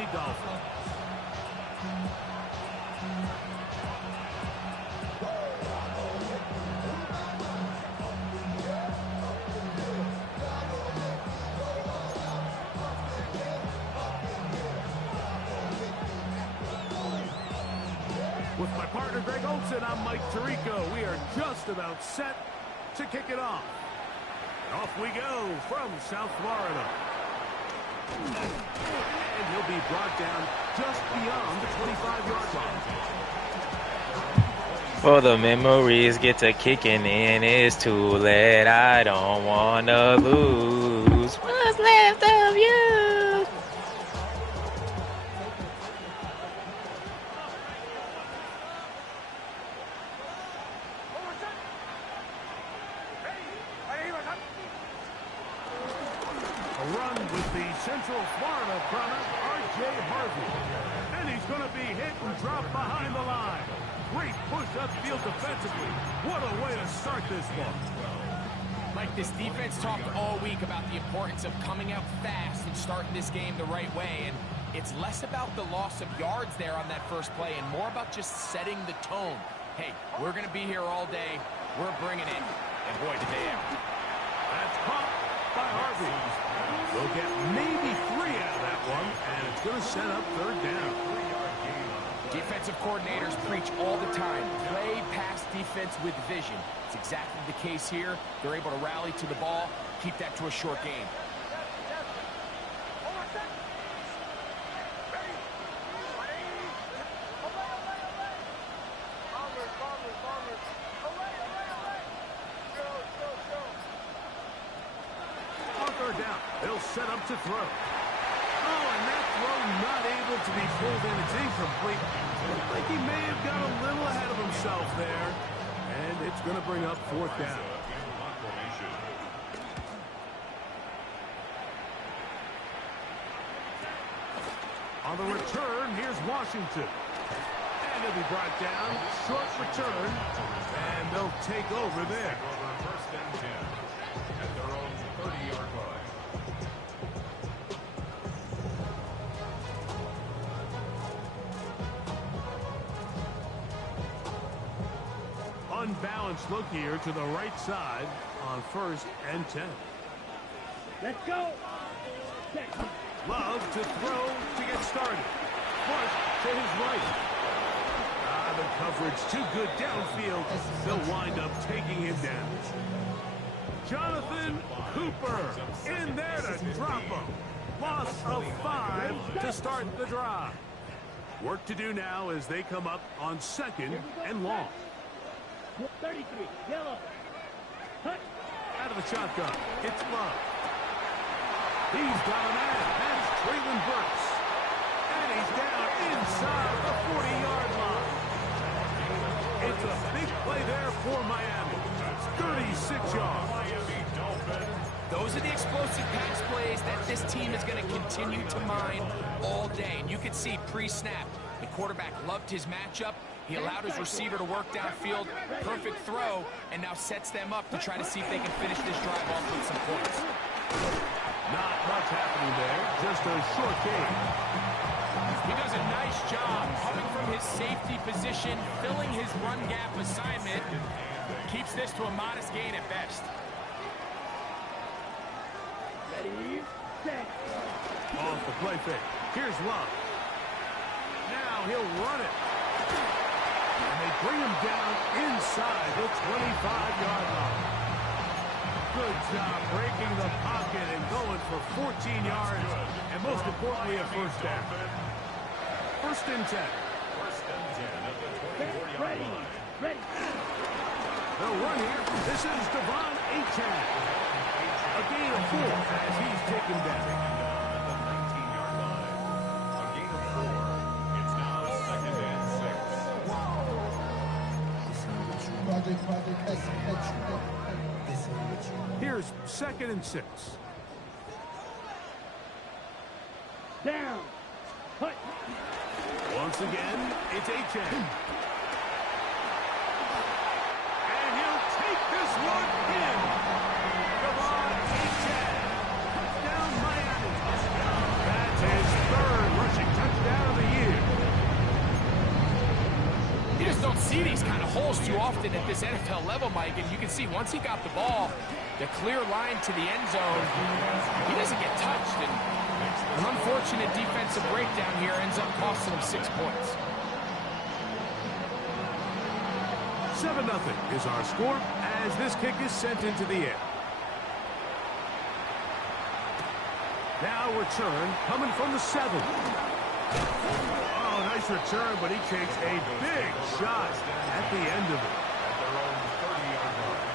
Miami Dolphins. With my partner Greg Olson, I'm Mike Tirico. We are just about set to kick it off. And off we go from South Florida. And he'll be brought down just beyond the 25-yard line. For the memories get to kicking in, it's too late. I don't want to lose what's left of you. A run with the Central Florida product, R.J. Harvey. And he's going to be hit and dropped behind the line. Great push upfield defensively. What a way to start this one. Mike, this defense talked all week about the importance of coming out fast and starting this game the right way. And it's less about the loss of yards there on that first play and more about just setting the tone. Hey, we're going to be here all day. We're bringing it. And boy, did they ever. That's caught by Harvey. They'll get maybe 3 out of that one, and it's going to set up third down. Defensive coordinators preach all the time, play pass defense with vision. It's exactly the case here. They're able to rally to the ball, keep that to a short game. On third down, they'll set up to throw. Oh, and that throw not able to be pulled in. It's incomplete. Looked like he may have got a little ahead of himself there. And it's going to bring up fourth down. On the return, here's Washington. And he'll be brought down. Short return. And they'll take over there. First and 10 at their own 30-yard line. Unbalanced look here to the right side on first and 10. Let's go. Love to throw to get started. Push to his right. The coverage too good downfield. They'll wind up taking him down. Jonathan Cooper in there to drop him. Loss of 5 to start the drive. Work to do now as they come up on second and long. 33, yellow. Touch. Out of the shotgun. It's Love. He's got a man. That's Traylon Burks. And he's down inside the 40-yard line. It's a big play there for Miami. 36 yards. Those are the explosive pass plays that this team is going to continue to mine all day. And you can see pre-snap, the quarterback loved his matchup. He allowed his receiver to work downfield, perfect throw, and now sets them up to try to see if they can finish this drive off with some points. Not much happening there, just a short game. He does a nice job coming from his safety position, filling his run gap assignment, keeps this to a modest gain at best. Ready, set. Off the play fake. Here's Love. Now he'll run it. And they bring him down inside the 25-yard line. Good job breaking the pocket and going for 14 yards. And most importantly, a first down. First and 10. First and 10 at the 24-yard line. Ready. They'll run here. This is Devon Achane. A gain of 4 as he's taken down. At the 19-yard line. A gain of 4. It's now second and 6. Here's second and 6. Down. Put. Once again, it's Achane. And he'll take this one in. Devon Achane. Down Miami. That's his third rushing see these kind of holes too often at this NFL level, Mike, and you can see once he got the ball, the clear line to the end zone, he doesn't get touched, and an unfortunate defensive breakdown here ends up costing him 6 points. 7-0 is our score as this kick is sent into the air. Now return coming from the 7. Oh, nice return, but he takes a big shot at the end of it. At their own 30-yard line.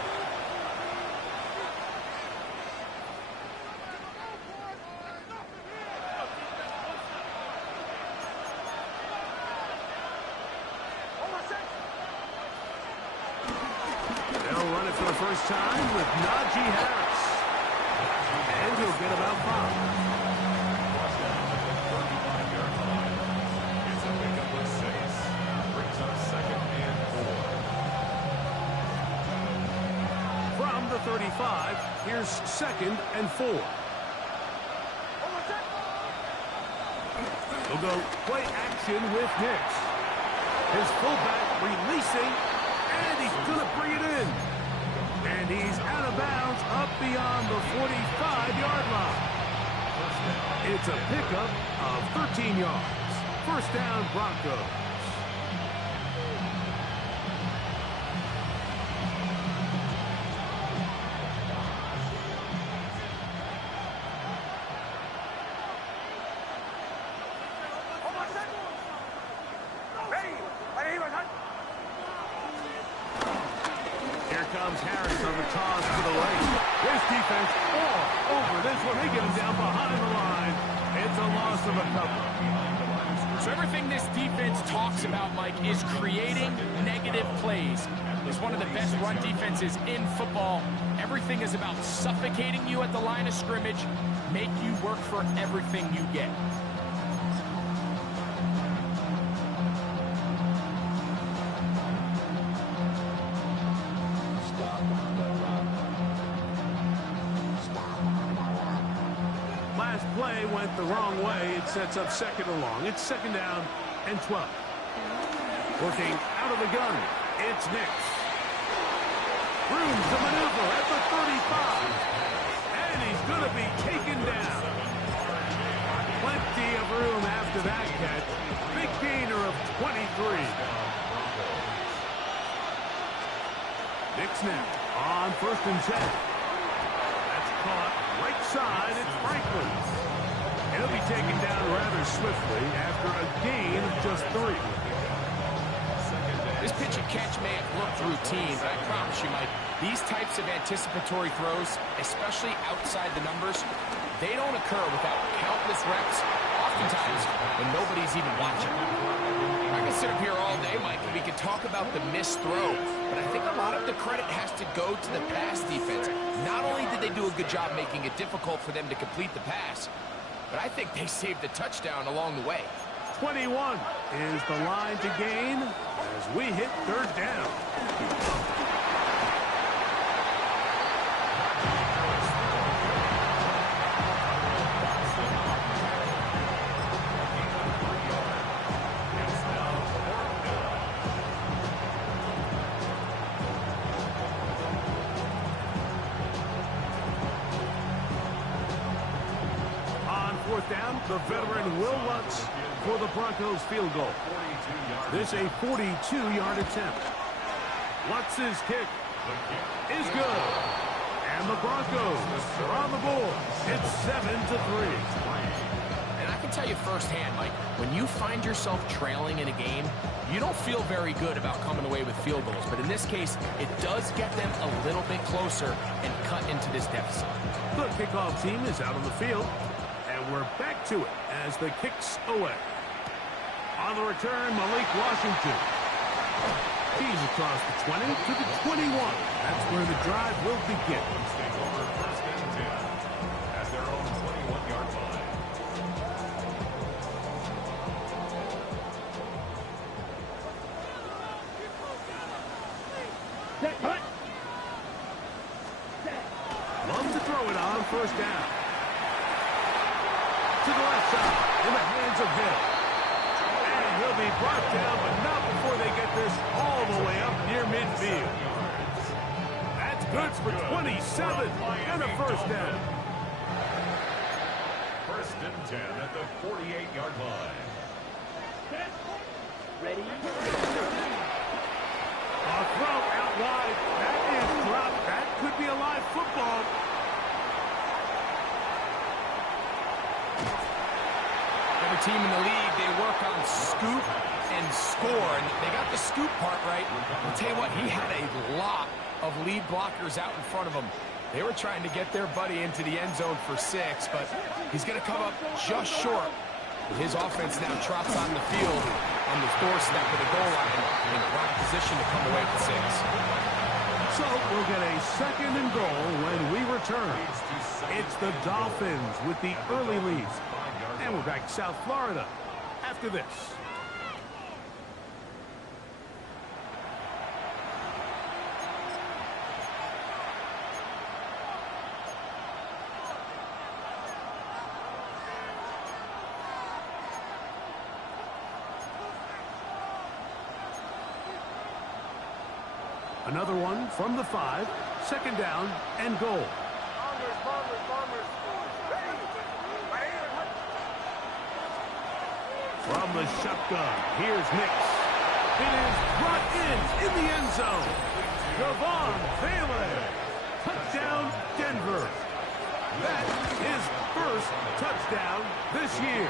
They'll run it for the first time with Najee Harris. And he'll get about 5. First down at the 35-yard line. It's a pickup with 6. Brings up 2nd and 4. From the 35, here's 2nd and 4. He'll go play action with Nix. His fullback releasing, and he's going to bring it in. And he's out of bounds up beyond the 45-yard line. It's a pickup of 13 yards. First down, Broncos. Here comes Harris on the toss to the right. His defense all over this one. They get him down behind the line. It's a loss of a couple. So everything this defense talks about, Mike, is creating negative plays. It's one of the best run defenses in football. Everything is about suffocating you at the line of scrimmage, make you work for everything you get. Last play went the wrong way. It sets up 2nd and long. It's 2nd down and 12. Working out of the gun, it's Nix. Room to maneuver at the 35. And he's going to be taken down. Plenty of room after that catch. Big gainer of 23. Nix now on 1st and 10. That's caught right side. It's Franklin. He'll be taken down rather swiftly after a gain of just 3. This pitch and catch may have looked routine, but I promise you, Mike, these types of anticipatory throws, especially outside the numbers, they don't occur without countless reps, oftentimes when nobody's even watching. I can sit up here all day, Mike, and we can talk about the missed throw, but I think a lot of the credit has to go to the pass defense. Not only did they do a good job making it difficult for them to complete the pass, but I think they saved the touchdown along the way. 21 is the line to gain as we hit 3rd down. On 4th down, the veteran Will Lutz for the Broncos field goal. This a 42-yard attempt. Lutz's kick is good. And the Broncos are on the board. It's 7-3. And I can tell you firsthand, Mike, when you find yourself trailing in a game, you don't feel very good about coming away with field goals. But in this case, it does get them a little bit closer and cut into this deficit. The kickoff team is out on the field. And we're back to it as the kick's away. On the return, Malik Washington. He's across the 20 to the 21. That's where the drive will begin. Take over 1st and 10 at their own 21-yard line. Set, hut. Set. Love to throw it on 1st down. To the left side, in the hands of Hill. And he'll be brought down, but not before they get this all the way up near midfield. That's good for 27 and a first down. First and 10 at the 48-yard line. Ready? A throw out wide. That is dropped. That could be a live football. Every team in the league, they work on scoop and score, and they got the scoop part right. I'll tell you what, he had a lot of lead blockers out in front of him. They were trying to get their buddy into the end zone for 6, but he's going to come up just short. His offense now trots on the field on the doorstep of the goal line in prime position to come away with 6. So we'll get a second and goal when we return. It's the Dolphins with the early lead. And we're back to South Florida after this. Another one from the 5. Second down and goal. From the shotgun, here's Nix. It is brought in the end zone. Devon Bailey. Touchdown, Denver. That's his first touchdown this year.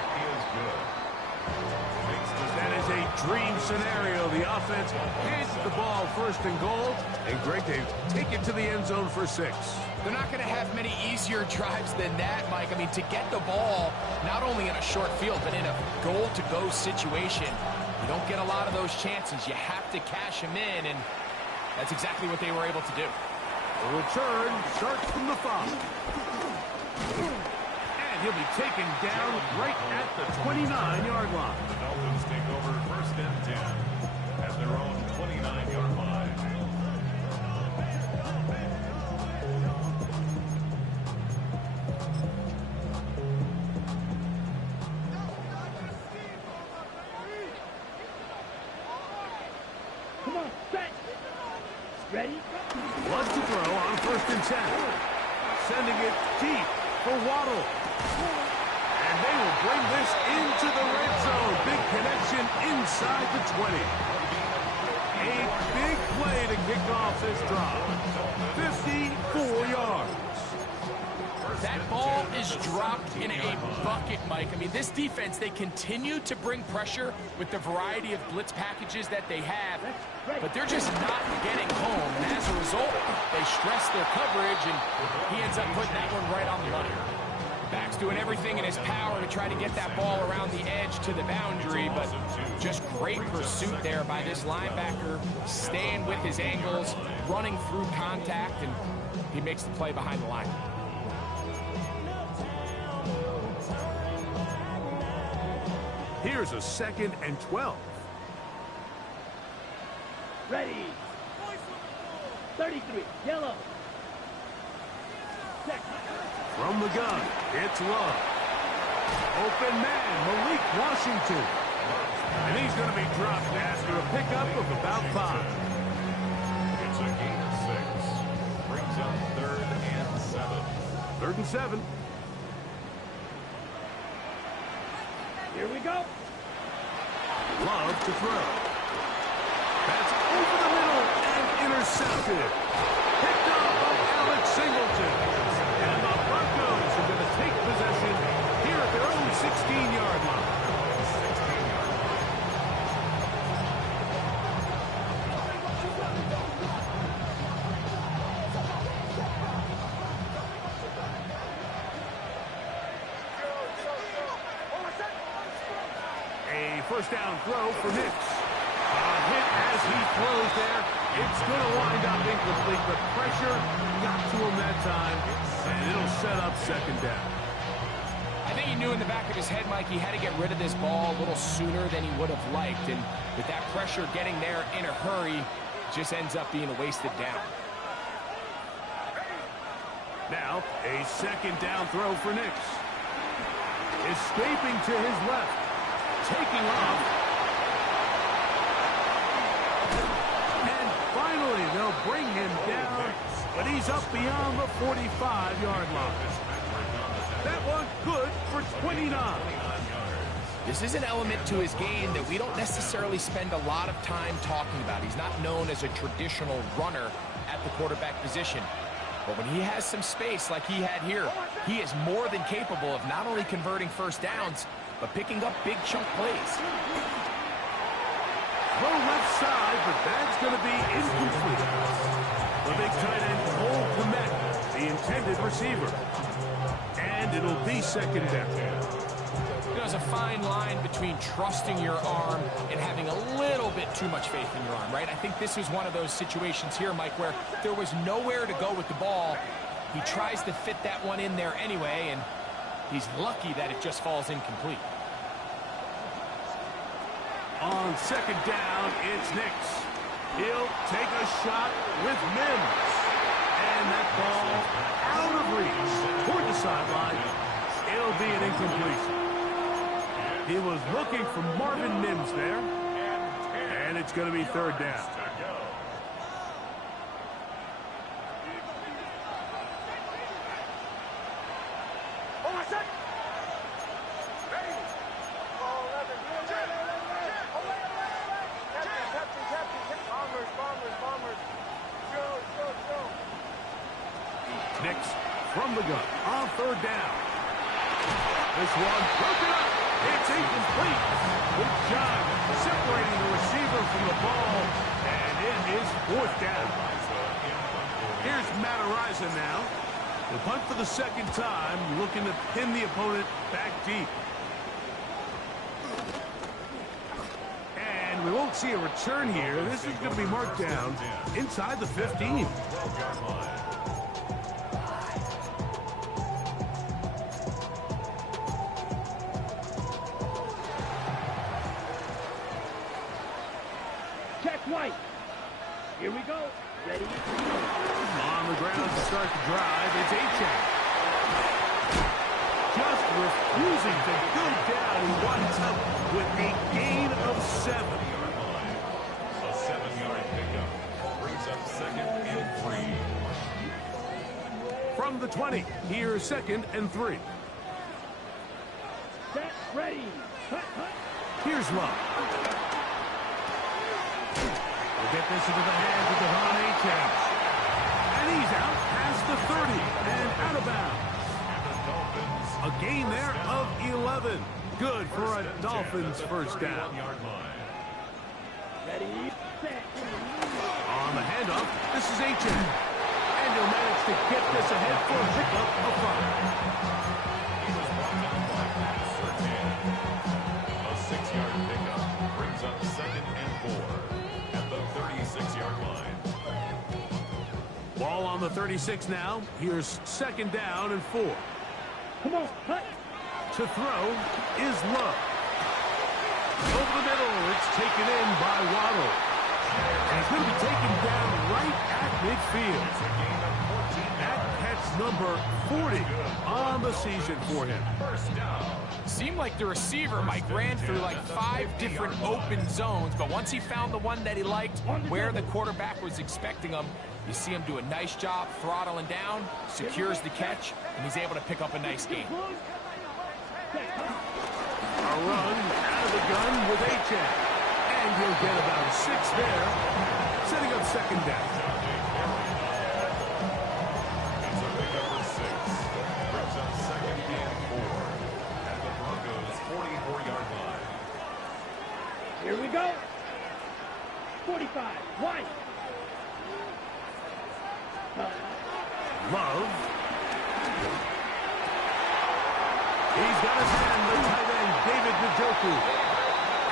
That is a dream scenario. The offense hands the ball first and goal. And Greg, they take it to the end zone for 6. They're not going to have many easier drives than that, Mike. I mean, to get the ball, not only in a short field, but in a goal-to-go situation, you don't get a lot of those chances. You have to cash them in, and that's exactly what they were able to do. The return starts from the 5. And he'll be taken down right at the 29-yard line. The Dolphins take over first and 10 at their own 29-yard line. Come on, set. Ready? Wants to throw on first and 10. Sending it deep for Waddle. And they will bring this into the red zone. Big connection inside the 20. A big play to kick off this drive. 54 yards. That ball is dropped in a bucket, Mike. I mean, this defense, they continue to bring pressure with the variety of blitz packages that they have, but they're just not getting home. And as a result, they stress their coverage, and he ends up putting that one right on the money. Back's doing everything in his power to try to get that ball around the edge to the boundary, but just great pursuit there by this linebacker, staying with his angles, running through contact, and he makes the play behind the line. Here's a second and 12. Ready. 33, yellow. Set. From the gun, it's Love. Open man, Malik Washington. And he's going to be dropped after a pickup of about 5. It's a gain of 6. Brings up third and 7. 3rd and 7. Here we go. Love to throw. That's over the middle and intercepted. Picked up by Alex Singleton. And the Broncos are going to take possession here at their own 16-yard line. A first down throw for Nix. A hit as he throws there. It's going to wind up incomplete. The pressure got to him that time, and it'll set up second down. I think he knew in the back of his head, Mike, he had to get rid of this ball a little sooner than he would have liked. And with that pressure getting there in a hurry, it just ends up being a wasted down. Now, a second down throw for Nix. Escaping to his left. Taking off. Finally, they'll bring him down, but he's up beyond the 45-yard line. That one good for 29. This is an element to his game that we don't necessarily spend a lot of time talking about. He's not known as a traditional runner at the quarterback position. But when he has some space like he had here, he is more than capable of not only converting first downs, but picking up big chunk plays. Throw left side, but that's going to be incomplete. The big tight end, Cole Kmet, the intended receiver. And it'll be second down. There's a fine line between trusting your arm and having a little bit too much faith in your arm, right? I think this was one of those situations here, Mike, where there was nowhere to go with the ball. He tries to fit that one in there anyway, and he's lucky that it just falls incomplete. On second down, it's Nix. He'll take a shot with Mims. And that ball out of reach toward the sideline. It'll be an incompletion. He was looking for Marvin Mims there. And it's going to be third down. Nix from the gun on third down. This one broken up. It's incomplete. Good job separating the receiver from the ball. And it is fourth down. Here's Matt Araiza now. The punt for the second time, looking to pin the opponent back deep. And we won't see a return here. This is going to be marked down inside the 15. White. Here we go. Ready? On the ground to start the drive, it's Achane. Just refusing to go down. He winds up with a gain of 7. A 7-yard pickup brings up second and 3. From the 20, here's second and 3. Set. Ready. Hut, hut. Here's Love. We'll get this into the hands of Devon Achane. And he's out past the 30 and out of bounds. A gain there of 11. Good for a Dolphins first down. Ready. Set. On the handoff, this is Achane. And he'll manage to get this ahead for a pickup of 5. He was brought down by pass for 10. A 6-yard pickup brings up second and 4. 36-yard line. Ball on the 36 now. Here's second down and 4. Come on, hut. To throw is Love. Over the middle, it's taken in by Waddle. And it's going to be taken down right at midfield. That catch number 40 on the season for him. First down. Seemed like the receiver, Mike, ran through like 5 different open zones, but once he found the one that he liked, where the quarterback was expecting him, you see him do a nice job throttling down, secures the catch, and he's able to pick up a nice gain. A run out of the gun with Achane. And he'll get about 6 there, setting up second down. It's a pickup of 6. Brings up second and 4. At the Broncos' 44-yard line. Here we go. 45. White. Love. He's got his hand, the tight end, David Njoku.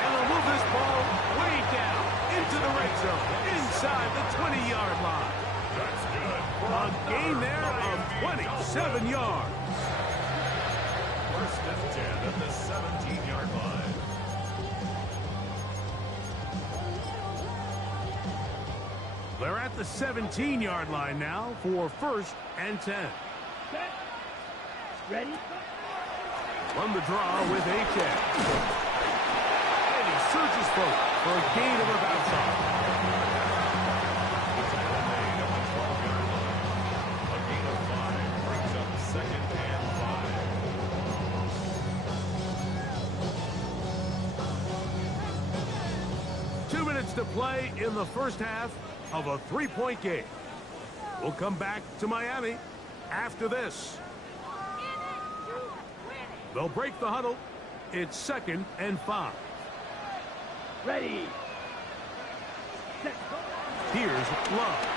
And he'll move this ball way down into the red zone, inside the 20-yard line. That's good. A gain there of 27 yards. First and 10 at the 17-yard line. They're at the 17-yard line now for first and 10. Set. Ready. Run the draw with Achane. And he surges forward for a gain of about 5. minutes to play in the first half of a 3-point game. We'll come back to Miami after this. They'll break the huddle. It's 2nd and 5. Ready. Set. Here's Love.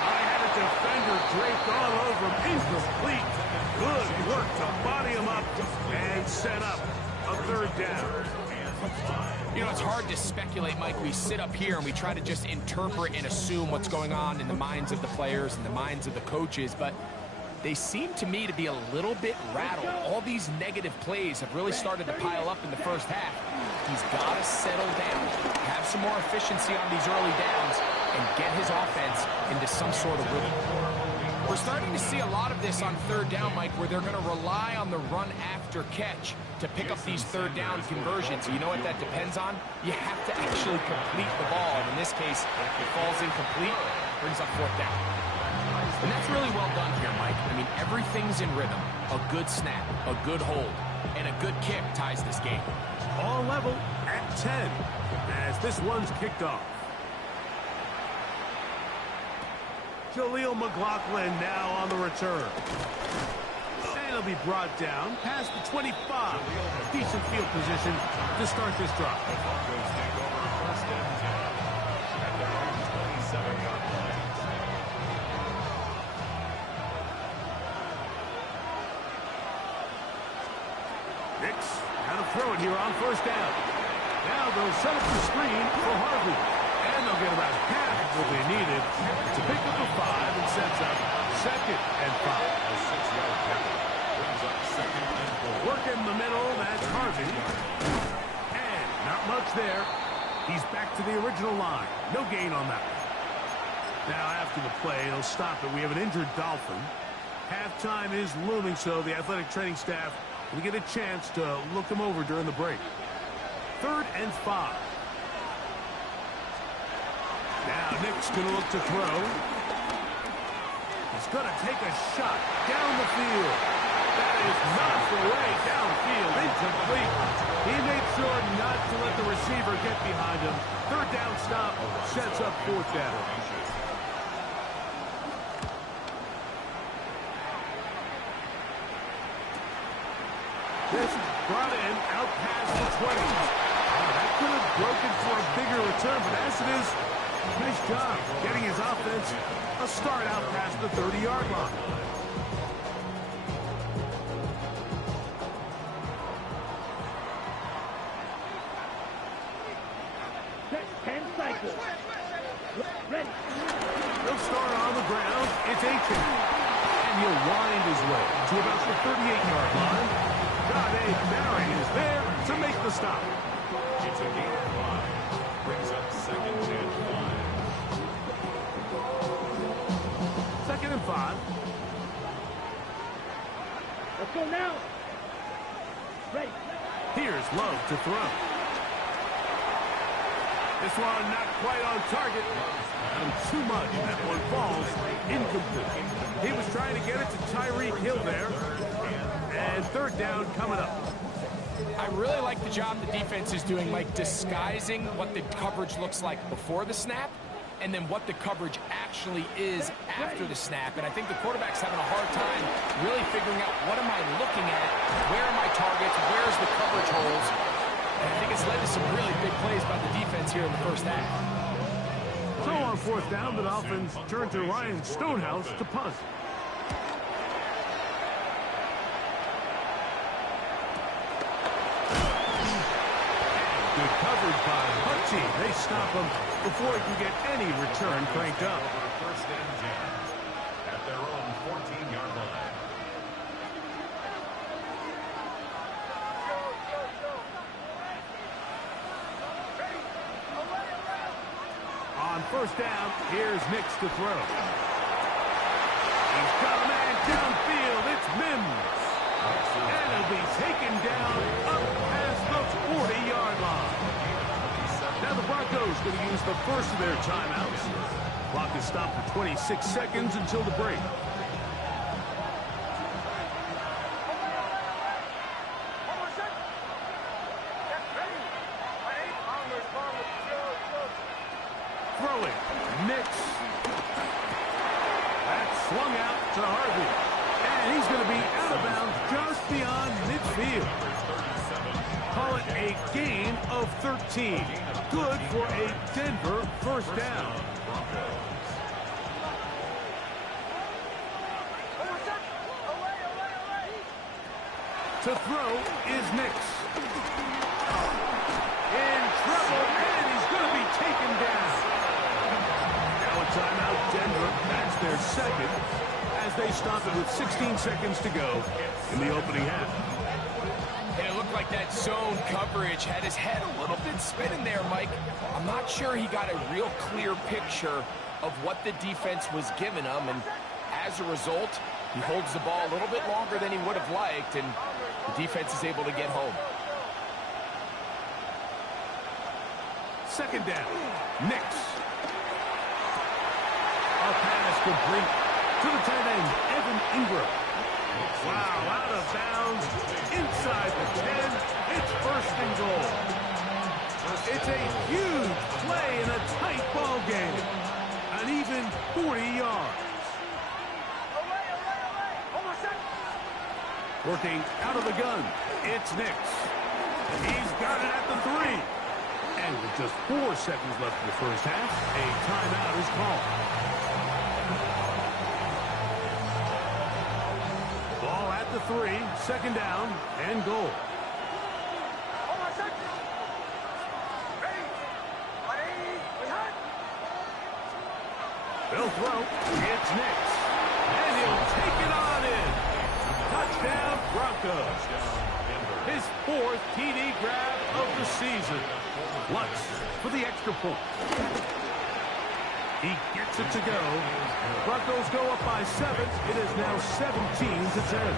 I had a defender draped all over him. Incomplete. Good work to body him up and set up a 3rd down. You know, it's hard to speculate, Mike. We sit up here and we try to just interpret and assume what's going on in the minds of the players and the minds of the coaches, but they seem to me to be a little bit rattled. All these negative plays have really started to pile up in the first half. He's got to settle down, have some more efficiency on these early downs, and get his offense into some sort of rhythm. We're starting to see a lot of this on 3rd down, Mike, where they're going to rely on the run after catch to pick up these 3rd down conversions. You know what that depends on? You have to actually complete the ball. And in this case, it falls incomplete, brings up 4th down. And that's really well done here, Mike. I mean, everything's in rhythm. A good snap, a good hold, and a good kick ties this game. All level at 10 as this one's kicked off. Jaleel McLaughlin now on the return. And he'll be brought down past the 25. Decent field position to start this drive. The Broncos take over 1st and 10 at their own 27-yard line. Nix out of throw it here on 1st down. Now they'll set up the screen for Harvey. And they'll get about half what they needed to pick up a 5 and sets up 2nd and 5. A 6-yard pickup brings up 2nd and 4. Work in the middle, that's Harvey. And not much there. He's back to the original line. No gain on that one. Now after the play, he'll stop it. We have an injured Dolphin. Halftime is looming, so the athletic training staff will get a chance to look him over during the break. 3rd and 5. Now Nick's going to look to throw. He's going to take a shot down the field. That is knocked away downfield, incomplete. He made sure not to let the receiver get behind him. 3rd down stop sets up 4th down. This brought in out past the 20. That could have broken for a bigger return, but as it is, nice job getting his offense a start out past the 30-yard line. Set 10 cycles. Ready. He'll start on the ground. It's Aiken. And he'll wind his way to about the 38-yard line. Barry is there to make the stop. It's a gain of 5. Brings up 2nd and 5. 2nd and 5. Let's go now. Ready. Here's Love to throw. This one not quite on target. And too much. That one falls incomplete. He was trying to get it to Tyreek Hill there. And 3rd down coming up. I really like the job the defense is doing, Mike, disguising what the coverage looks like before the snap and then what the coverage actually is after the snap. And I think the quarterback's having a hard time really figuring out what am I looking at, where are my targets, where's the coverage holes. And I think it's led to some really big plays by the defense here in the first half. So on 4th down, the Dolphins turn to Ryan Stonehouse to punt. Good coverage by Hutchie. They stop him before he can get any return cranked up. 1st and 10 at their own 14-yard line. On 1st down, here's Nix to throw. He's got a man downfield. It's Mims. And he'll be taken down up past the 40-yard line. Now the Broncos going to use the first of their timeouts. Clock is stopped for 26 seconds until the break. field. Call it a gain of 13. Good for a Denver first down. To throw is Nix. In trouble, and he's going to be taken down. Now a timeout, Denver. That's their second, as they stop it with 16 seconds to go in the opening half. And it looked like that zone coverage had his head a little bit spinning there, Mike. I'm not sure he got a real clear picture of what the defense was giving him, and as a result, he holds the ball a little bit longer than he would have liked, and the defense is able to get home. Second down, Nix. A pass complete to the tight end, Evan Ingram. Wow, out of bounds, inside the 10. It's first and goal. It's a huge play in a tight ball game. An even 40 yards. Working out of the gun, it's Nix. He's got it at the 3. And with just 4 seconds left in the first half, a timeout is called. Ball at the 3, second down, and goal. They'll throw. It's Nix. And he'll take it on in. Touchdown, Broncos. His 4th TD grab of the season. Lutz for the extra point. He gets it to go. Broncos go up by 7. It is now 17-10.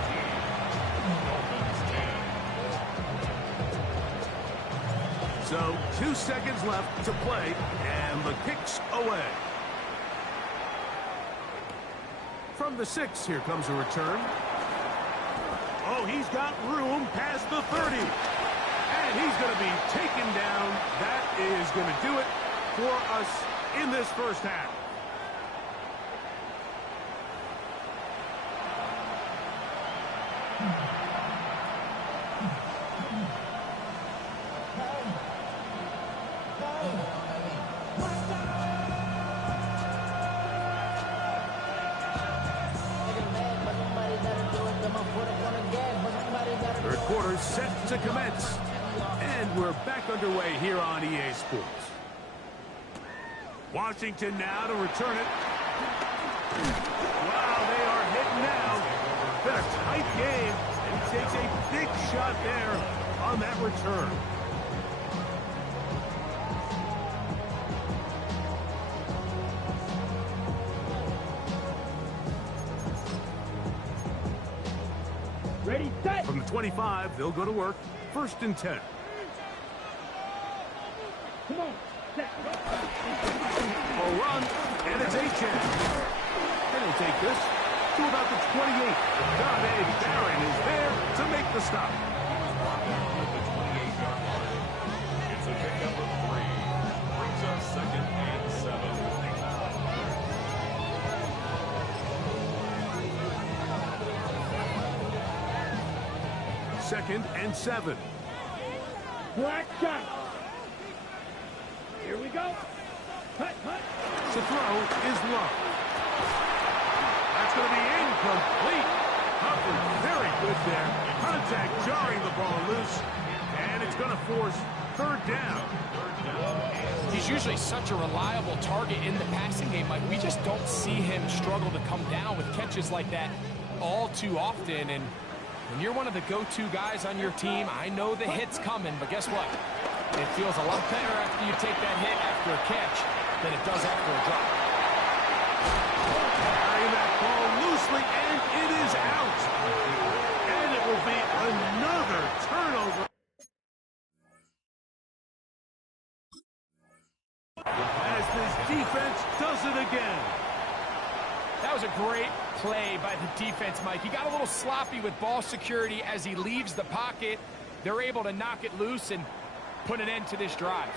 So 2 seconds left to play, and the kick's away. From the 6, here comes a return. Oh, he's got room past the 30. And he's going to be taken down. That is going to do it for us in this first half. Third quarter set to commence. And we're back underway here on EA Sports. Washington now to return it. Wow, they are hitting now. Been a tight game, and he takes a big shot there on that return. Ready, set. From the 25, they'll go to work. First and 10. Come on, set. A run, and it's Achan. And he'll take this to about the 28. Dante Barron is there to make the stop. It's a pickup of 3. Brings us second and 7. Second and 7. Black shot. Here we go. Cut, cut. The throw is low. That's going to be incomplete. Covered very good there. Contact jarring the ball loose. And it's going to force third down. He's usually such a reliable target in the passing game. Like, we just don't see him struggle to come down with catches like that all too often. And when you're one of the go-to guys on your team, I know the hit's coming, but guess what? It feels a lot better after you take that hit after a catch than it does after a drop. Carrying that ball loosely, and it is out. And it will be another turnover. As this defense does it again. That was a great play by the defense, Mike. He got a little sloppy with ball security as he leaves the pocket. They're able to knock it loose and put an end to this drive.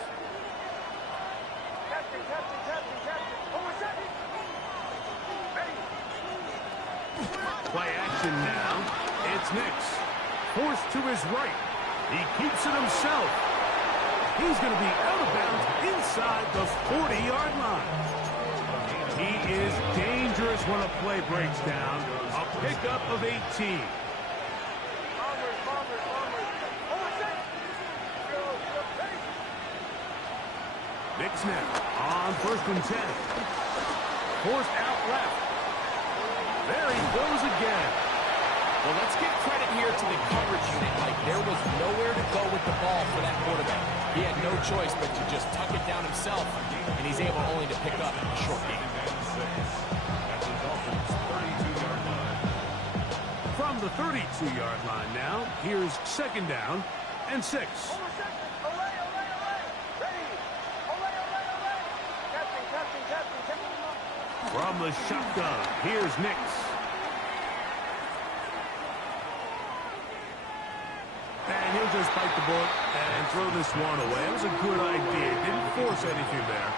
Play action now. It's Nix. forced to his right. He keeps it himself. He's going to be out of bounds inside the 40-yard line. He is dangerous when a play breaks down. A pickup of 18. Big snap on 1st and 10. Forced out left. There he goes again. Well, let's give credit here to the coverage unit. Like, there was nowhere to go with the ball for that quarterback. He had no choice but to just tuck it down himself, and he's able only to pick up a short gain. From the 32-yard line now, here's 2nd down and 6. From the shotgun, here's Nix. And he'll just bite the bullet and throw this one away. It was a good idea. Didn't force anything there.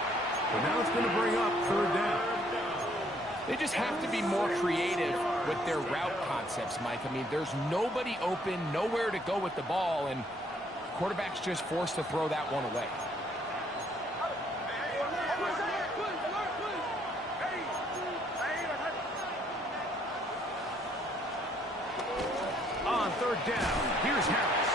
But now it's going to bring up 3rd down. They just have to be more creative with their route concepts, Mike. I mean, there's nobody open, nowhere to go with the ball, and quarterback's just forced to throw that one away. On 3rd down, here's Harris.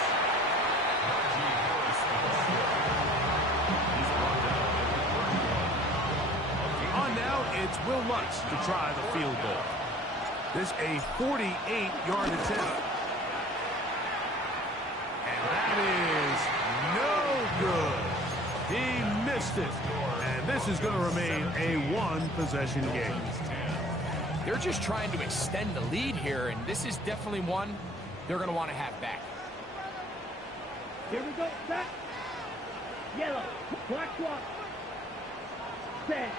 On now, it's Will Lutz to try the field goal. This a 48-yard attempt. And that is no good. He missed it. And this is going to remain a one-possession game. They're just trying to extend the lead here, and this is definitely one they're going to want to have back. Here we go. Set. Yellow. Black one. Set.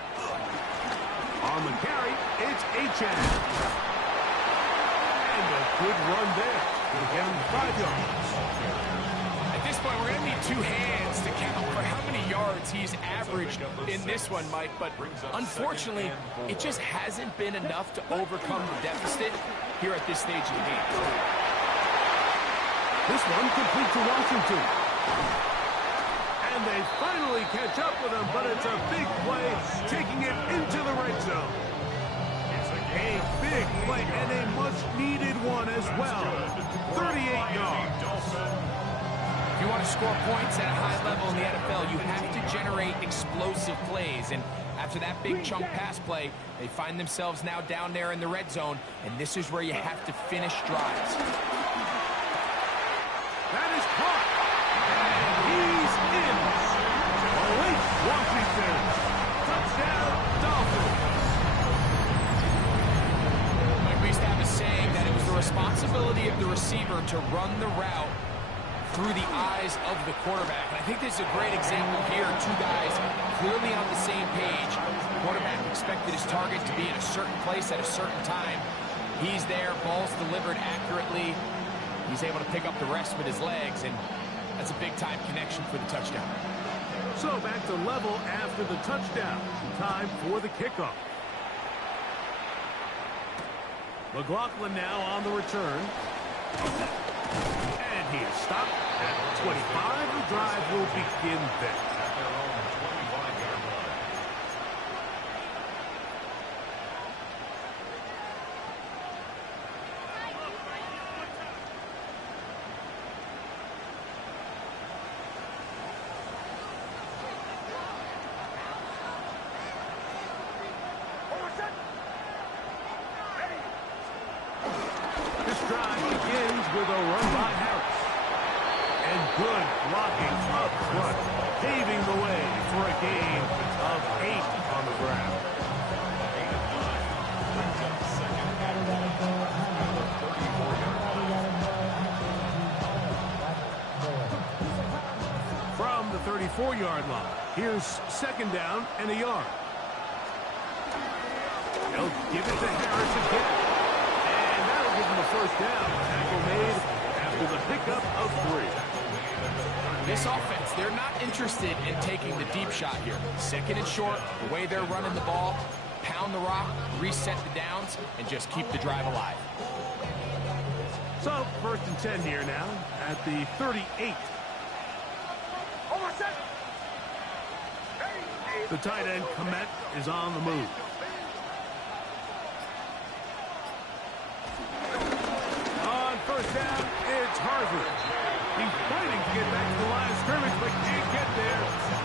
On the carry, it's H.N. And a good run there. Going to get him 5 yards. At this point, we're going to need 2 hands to count for how many yards he's averaged in this one, Mike. But unfortunately, it just hasn't been enough to overcome the deficit here at this stage of the game. This one complete to Washington. And they finally catch up with him, but it's a big play, taking it into the right zone. A big play and a much-needed one as well. 38 yards. If you want to score points at a high level in the NFL, you have to generate explosive plays. And after that big chunk pass play, they find themselves now down there in the red zone, and this is where you have to finish drives. That is caught. And he's in. Late Washington. Touchdown, Dolphins. Like we used to have a saying that it was the responsibility of the receiver to run the route through the eyes of the quarterback. And I think this is a great example here. 2 guys clearly on the same page. The quarterback expected his target to be in a certain place at a certain time. He's there, ball's delivered accurately. He's able to pick up the rest with his legs, and that's a big-time connection for the touchdown. So back to level after the touchdown. Time for the kickoff. McLaughlin now on the return. And he is stopped at 25. The drive will begin there. This drive begins with a run by Harris. And good blocking up front, paving the way for a gain of 8 on the ground. From the 34-yard line, here's 2nd down and a yard. They'll give it to Harris again. And that'll give him the 1st down. Tackle made after the pickup of 3. This offense, they're not interested in taking the deep shot here. 2nd and short, the way they're running the ball, pound the rock, reset the downs, and just keep the drive alive. So, 1st and 10 here now at the 38. The tight end, Komet, is on the move. On 1st down, it's Harvey. He's fighting to get back to the line of scrimmage, but can't get there.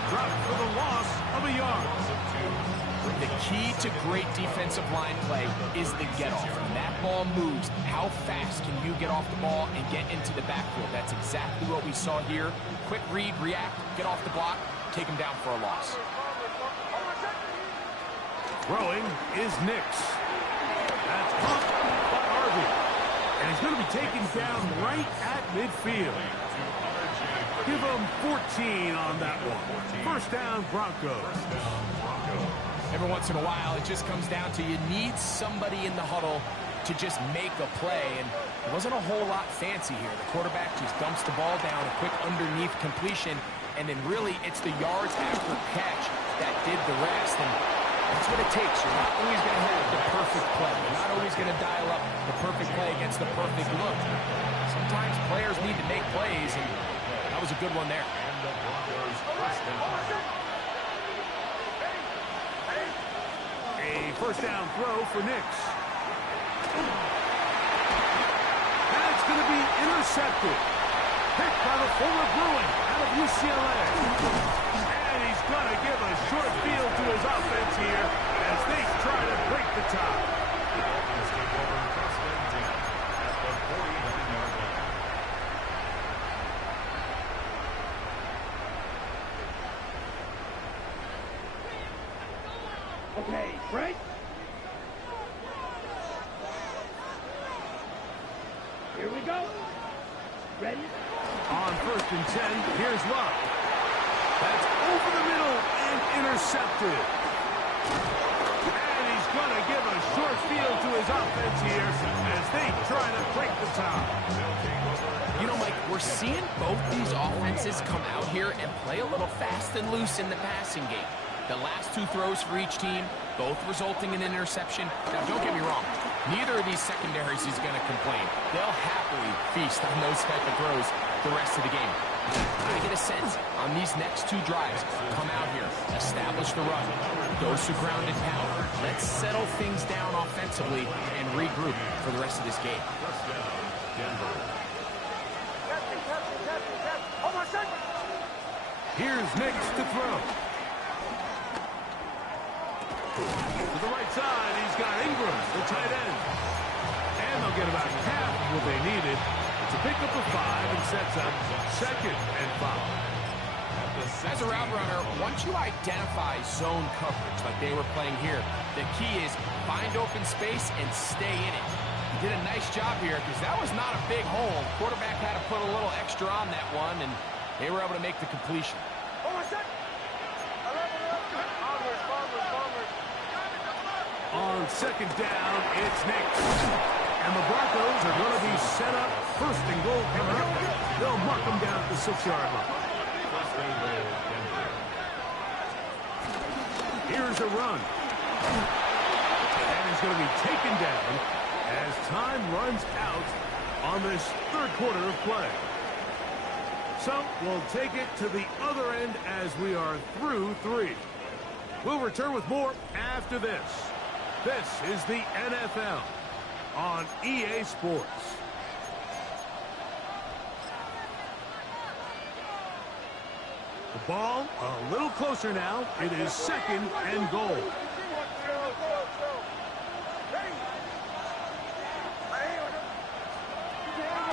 Dropped for the loss of a yard. The key to great defensive line play is the get-off. When that ball moves, how fast can you get off the ball and get into the backfield? That's exactly what we saw here. Quick read, react, get off the block, take him down for a loss. Throwing is Nix. That's caught by Harvey. And he's going to be taken down right at midfield. Give him 14 on that one. 1st down, Broncos. Every once in a while, it just comes down to you need somebody in the huddle to just make a play, and it wasn't a whole lot fancy here. The quarterback just dumps the ball down, a quick underneath completion, and then really it's the yards after catch that did the rest, and that's what it takes. You're not always going to have the perfect play. You're not always going to dial up the perfect play against the perfect look. Sometimes players need to make plays, and that was a good one there. And the Broncos first down. A 1st down throw for Nix. That's going to be intercepted. Picked by the former Bruin out of UCLA. And he's going to give a short field to his offense here as they try to break the tie. Let's take over 1st and 10 at the 49-yard line. Okay, right? Here we go. Ready? On 1st and 10, here's Love. That's over the middle and intercepted. And he's going to give a short field to his offense here as they try to break the tie. You know, Mike, we're seeing both these offenses come out here and play a little fast and loose in the passing game. The last 2 throws for each team, both resulting in an interception. Now, don't get me wrong. Neither of these secondaries is going to complain. They'll happily feast on those type of throws the rest of the game. I get a sense on these next 2 drives, come out here, establish the run, go to ground and pound. Let's settle things down offensively and regroup for the rest of this game. Here's Nix to throw. To the right side, he's got Ingram, the tight end. And they'll get about half of what they needed. It's a pickup of 5 and sets up 2nd and 5. As a route runner, once you identify zone coverage like they were playing here, the key is find open space and stay in it. He did a nice job here because that was not a big hole. Quarterback had to put a little extra on that one, and they were able to make the completion. On 2nd down, it's Nix. And the Broncos are going to be set up 1st and goal coming up. They'll mark them down at the 6-yard line. Here's a run. And he's going to be taken down as time runs out on this 3rd quarter of play. So we'll take it to the other end as we are through 3. We'll return with more after this. This is the NFL on EA Sports. The ball a little closer now. It is 2nd and goal.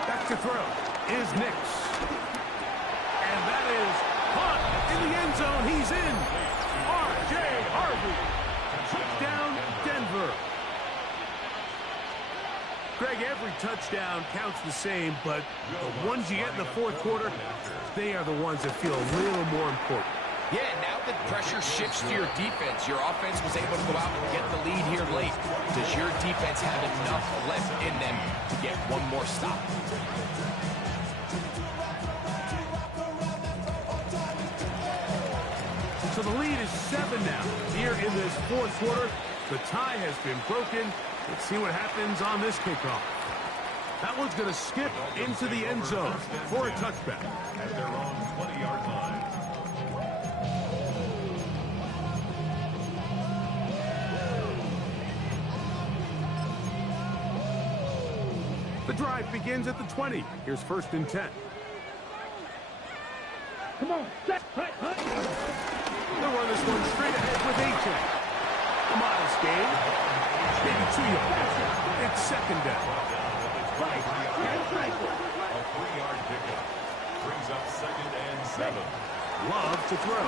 Back to throw is Nix. And that is caught in the end zone. He's in. R.J. Harvey. Touchdown, Denver. Greg, every touchdown counts the same, but the ones you get in the 4th quarter, they are the ones that feel a little more important. Yeah, now that pressure shifts to your defense, your offense was able to go out and get the lead here late. Does your defense have enough left in them to get one more stop? So the lead is 7 now. Here in this 4th quarter, the tie has been broken. Let's see what happens on this kickoff. That one's going to skip into the end zone for a touchback. At their own 20-yard line. The drive begins at the 20. Here's 1st and 10. Come on. Set. Hut. They'll run this one straight ahead with A-Chain. A modest gain. Maybe 2 yards. It's 2nd down. Right. And cycle. A 3-yard pickup. Brings up 2nd and 7. Love to throw.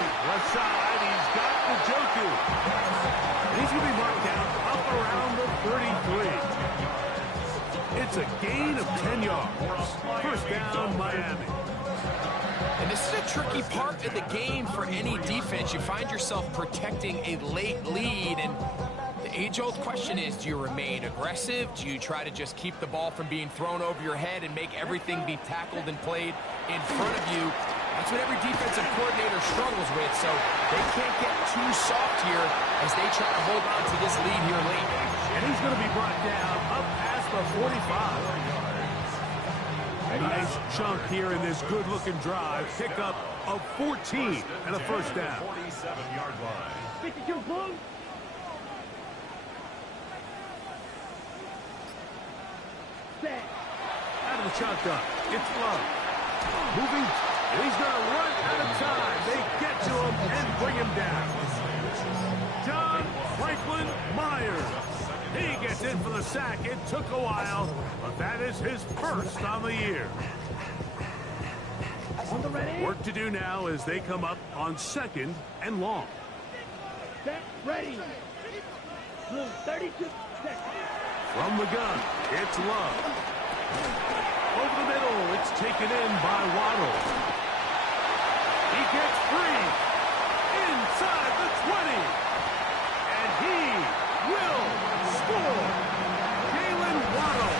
Left side, he's got the Joku. He's going to be marked down up around the 33. It's a gain of 10 yards. 1st down, Miami. And this is a tricky part of the game for any defense. You find yourself protecting a late lead, and the age-old question is, do you remain aggressive? Do you try to just keep the ball from being thrown over your head and make everything be tackled and played in front of you? That's what every defensive coordinator struggles with, so they can't get too soft here as they try to hold on to this lead here late. And he's going to be brought down up past the 45. A nice chunk here in this good-looking drive. Pickup of 14 and a 1st down. 47-yard line. 52 blue. Set. Out of the shotgun. It's Love. Moving. And he's going to run out of time. They get to him and bring him down. John Franklin Myers. He gets in for the sack. It took a while, but that is his 1st on the year. On the ready. Work to do now as they come up on 2nd and long. Set. Ready. Blue 32 seconds. From the gun, it's Love. Over the middle, it's taken in by Waddle. He gets free inside the 20. And he will score. Jalen Waddle.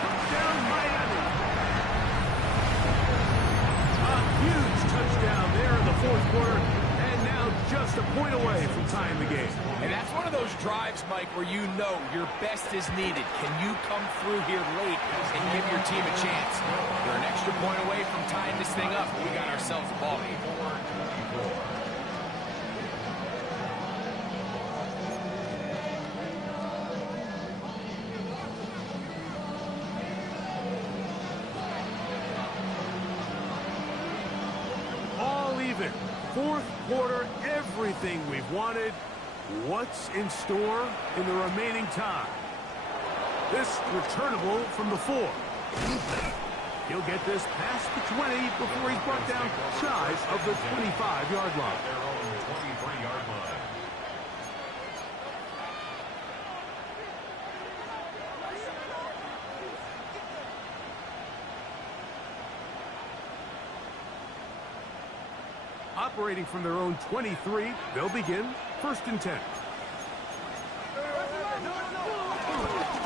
Touchdown, Miami. A huge touchdown there in the 4th quarter. And now just a point away from tying the game. And that's one of those drives, Mike, where you know your best is needed. Can you come through here late and give your team a chance? We're an extra point away from tying this thing up. We got ourselves a ball game. All even. 4th quarter, everything we've wanted. What's in store in the remaining time? This returnable from the 4. He'll get this past the 20 before he's brought down shy of the 25-yard line. Their own 23-yard line. Operating from their own 23, they'll begin 1st and 10.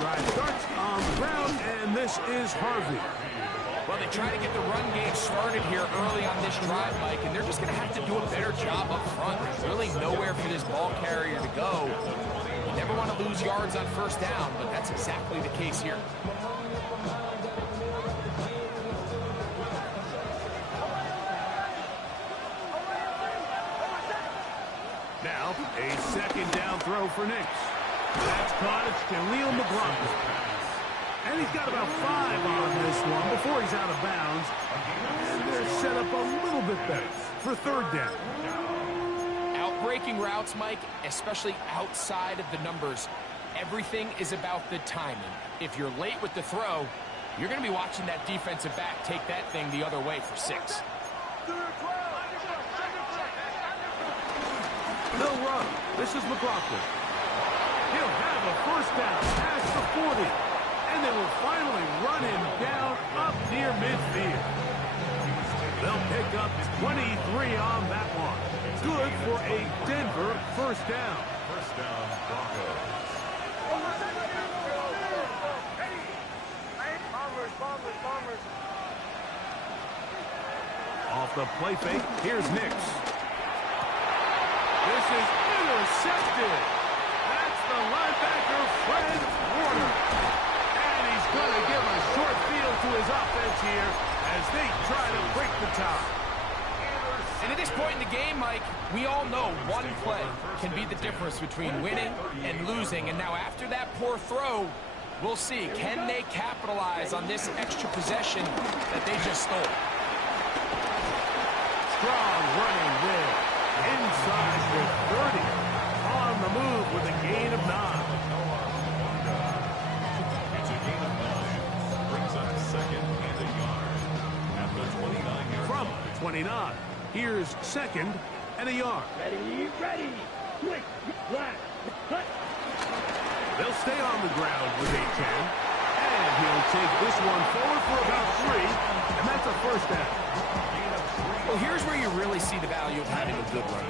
Drive starts on the ground, and this is Harvey. Well, they try to get the run game started here early on this drive, Mike, and they're just going to have to do a better job up front. There's really nowhere for this ball carrier to go. You never want to lose yards on 1st down, but that's exactly the case here. Now, a 2nd down throw for Nix. That's caught. It's Khalil McLaughlin. And he's got about 5 on this one before he's out of bounds. And they're set up a little bit better for 3rd down. Outbreaking routes, Mike, especially outside of the numbers, everything is about the timing. If you're late with the throw, you're going to be watching that defensive back take that thing the other way for 6. They'll run. This is McLaughlin. He'll have a 1st down past the 40. And they will finally run him down up near midfield. They'll pick up 23 on that one. Good for a Denver 1st down. 1st down, Broncos. Off the play fake, here's Nix. This is intercepted. That's the linebacker Fred Warner. And he's going to give a short field to his offense here as they try to break the tie. And at this point in the game, Mike, we all know one play can be the difference between winning and losing. And now after that poor throw, we'll see, can they capitalize on this extra possession that they just stole? Strong running there. Inside the 30. On the move with a gain of 9. It's a gain of 9. Brings up second and a yard at the 29-yard From line. the 29. Here's second and a yard. Ready, ready. Quick, last, cut. They'll stay on the ground with a 10. And he'll take this one forward for about 3. And that's a first down. Well, here's where you really see the value of having a good run.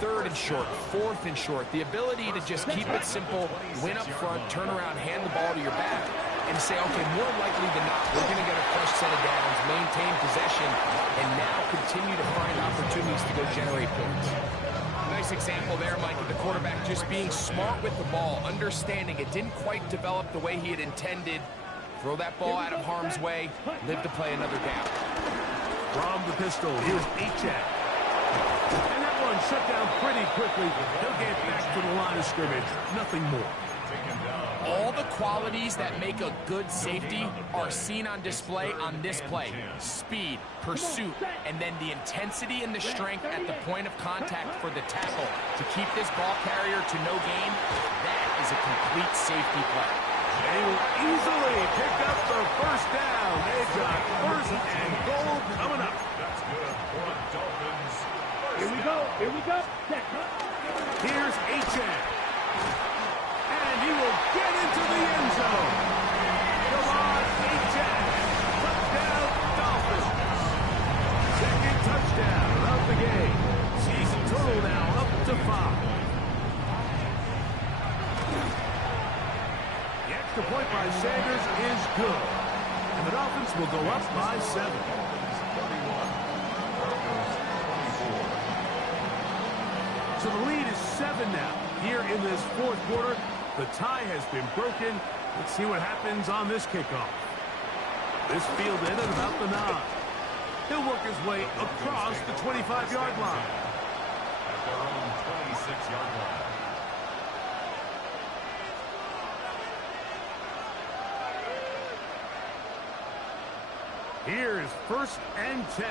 Third and short, fourth and short. The ability to just keep it simple, win up front, turn around, hand the ball to your back, and say, okay, more likely than not, we're going to get a fresh set of downs, maintain possession, and now continue to find opportunities to go generate points. Nice example there, Mike, of the quarterback just being smart with the ball, understanding it didn't quite develop the way he had intended. Throw that ball out of harm's way, live to play another down. From the pistol, here's Achak. And that one shut down pretty quickly. He'll get back to the line of scrimmage. Nothing more. All the qualities that make a good safety are seen on display on this play. Speed, pursuit, and then the intensity and the strength at the point of contact for the tackle to keep this ball carrier to no gain. That is a complete safety play. They will easily pick up the first down. They've got first and goal coming up. That's good for the Dolphins. Here we go, here we go. Here's Achak. And he will get into the end zone. Come on, Achak. Touchdown, Dolphins. Second touchdown of the game. Season total now up to 5. The extra point by Sanders is good. And the Dolphins will go up by 7. So the lead is 7 now. Here in this fourth quarter, the tie has been broken. Let's see what happens on this kickoff. This fielded at about the 9. He'll work his way across the 25-yard line. At their own 26-yard line. Here's first and 10.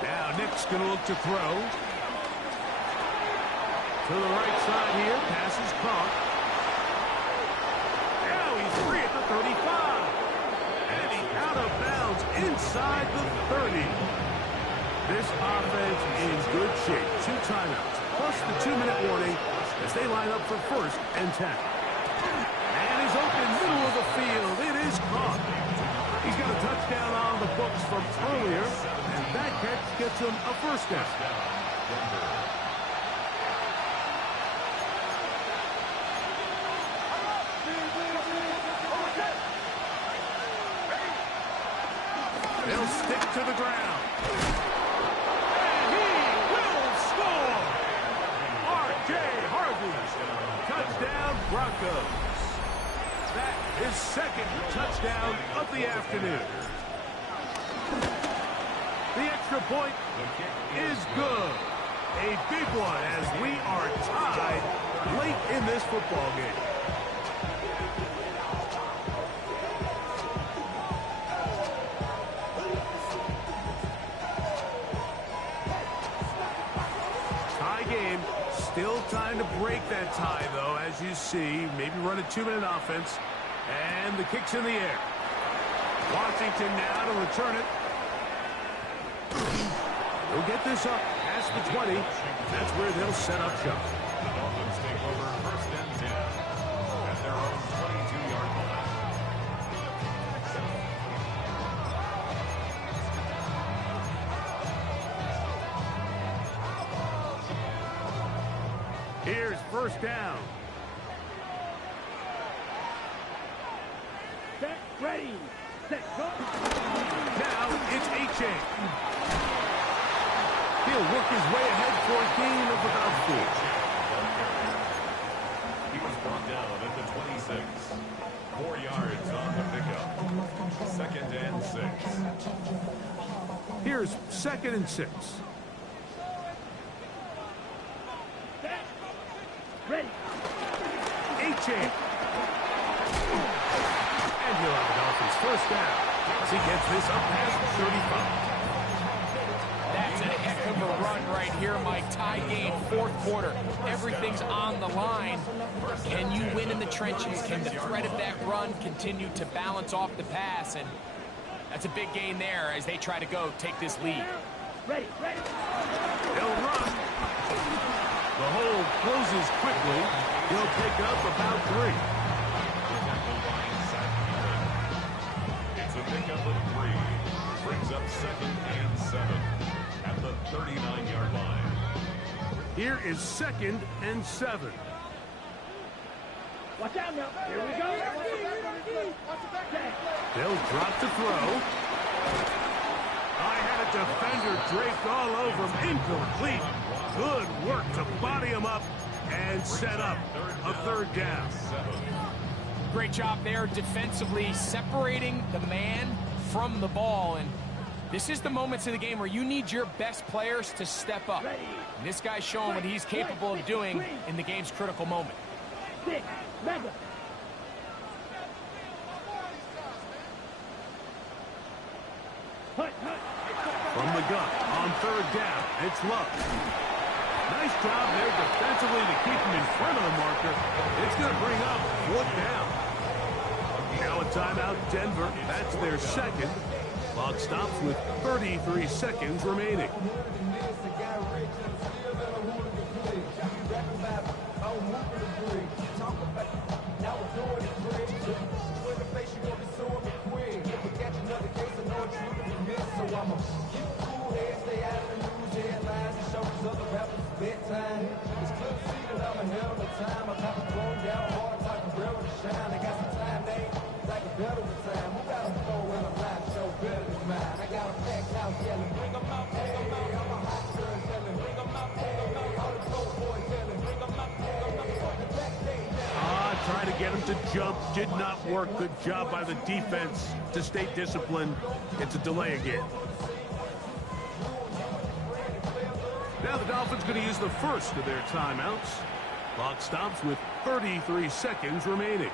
Now Nick's going to look to throw. To the right side here, pass is caught. Now he's free at the 35. And he's out of bounds inside the 30. This offense is in good shape. 2 timeouts, plus the 2-minute warning as they line up for first and 10. And he's open middle of the field. It is caught. He's got a touchdown on the books from earlier, and that catch gets him a first down. They'll stick to the ground. And he will score! R.J. Harvey. Touchdown, Broncos. That is second touchdown of the afternoon. The extra point is good. A big one as we are tied late in this football game. Tie game. Still time to break that tie, though, as you see. Maybe run a 2-minute offense. And the kick's in the air. Washington now to return it. They'll get this up past the 20. That's where they'll set up shop. The Dolphins take over first and 10 at their own 22-yard line. Here's first down. Set, ready, set, go. Now it's Achak. He'll work his way ahead for a gain of about 4. 2nd and 6. Ready. A-chain. And he'll have the Dolphins first down as he gets this up past 35. That's a heck of a run right here, Mike. Tie game, 4th quarter. Everything's on the line. Can you win in the trenches? Can the threat of that run continue to balance off the pass? And that's a big gain there as they try to go take this lead. Ready. Ready. He'll run. The hole closes quickly. He'll pick up about 3. It's a pickup of 3. Brings up 2nd and 7 at the 39-yard line. Here is 2nd and 7. Watch out now. Here we go. They'll drop to throw. I had a defender draped all over him. Incomplete. Good work to body him up and set up a 3rd down. Great job there defensively, separating the man from the ball. And this is the moments in the game where you need your best players to step up. And this guy's showing what he's capable of doing in the game's critical moment. 6. Mega. From the gun on 3rd down, it's Love. Nice job there defensively to keep him in front of the marker. It's going to bring up 4th down. Now a timeout, Denver. That's their 2nd. Clock stops with 33 seconds remaining. Trying to get him to jump did not work. Good job by the defense to stay disciplined. It's a delay again. Now the Dolphins going to use the first of their timeouts. Clock stops with 33 seconds remaining.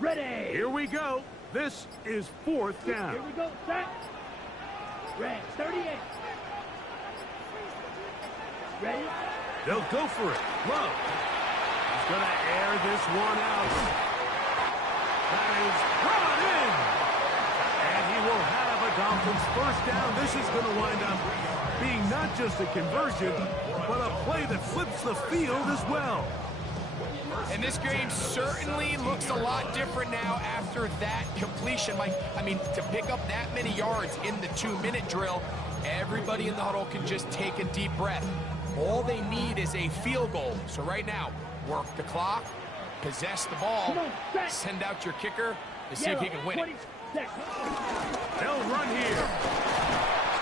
Ready. Here we go. This is 4th down. Here we go. Set. Red. 38. Ready. They'll go for it. Love. He's going to air this one out. That is brought in. And he will have a Dolphins first down. This is going to wind up being not just a conversion, but a play that flips the field as well. And this game certainly looks a lot different now after that completion. Like, I mean, to pick up that many yards in the 2-minute drill, everybody in the huddle can just take a deep breath. All they need is a field goal. So right now, work the clock, possess the ball, send out your kicker to see if he can win it. They'll run here.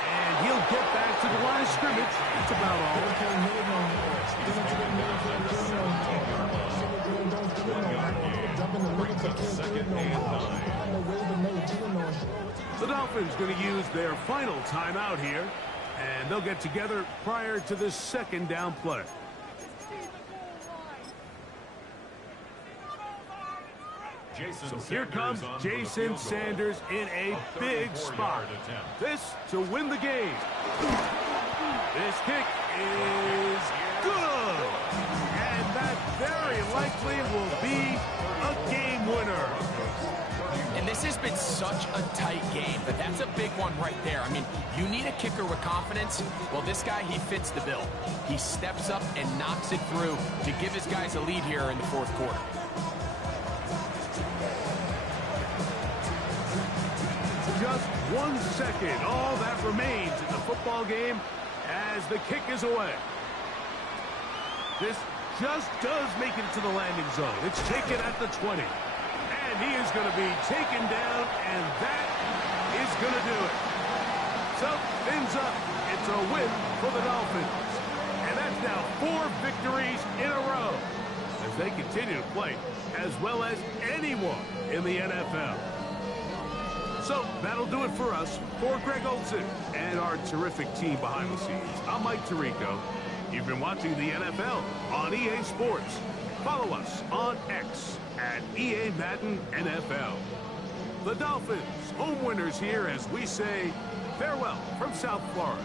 And he'll get back to the line of scrimmage. That's about all. The Dolphins going to use their final timeout here, and they'll get together prior to the second down play. So here comes Jason Sanders in a big spot. This to win the game. This kick is good. And that very likely will be a game winner. And this has been such a tight game, but that's a big one right there. I mean, you need a kicker with confidence. Well, this guy, he fits the bill. He steps up and knocks it through to give his guys a lead here in the fourth quarter. Just 1 second, all that remains in the football game as the kick is away. This just does make it to the landing zone. It's taken at the 20. And he is going to be taken down, and that is going to do it. So, ends up, it's a win for the Dolphins. And that's now 4 victories in a row as they continue to play as well as anyone in the NFL. So, that'll do it for us. For Greg Olsen and our terrific team behind the scenes, I'm Mike Tirico. You've been watching the NFL on EA Sports. Follow us on X at EA Madden NFL. The Dolphins, home winners here as we say farewell from South Florida.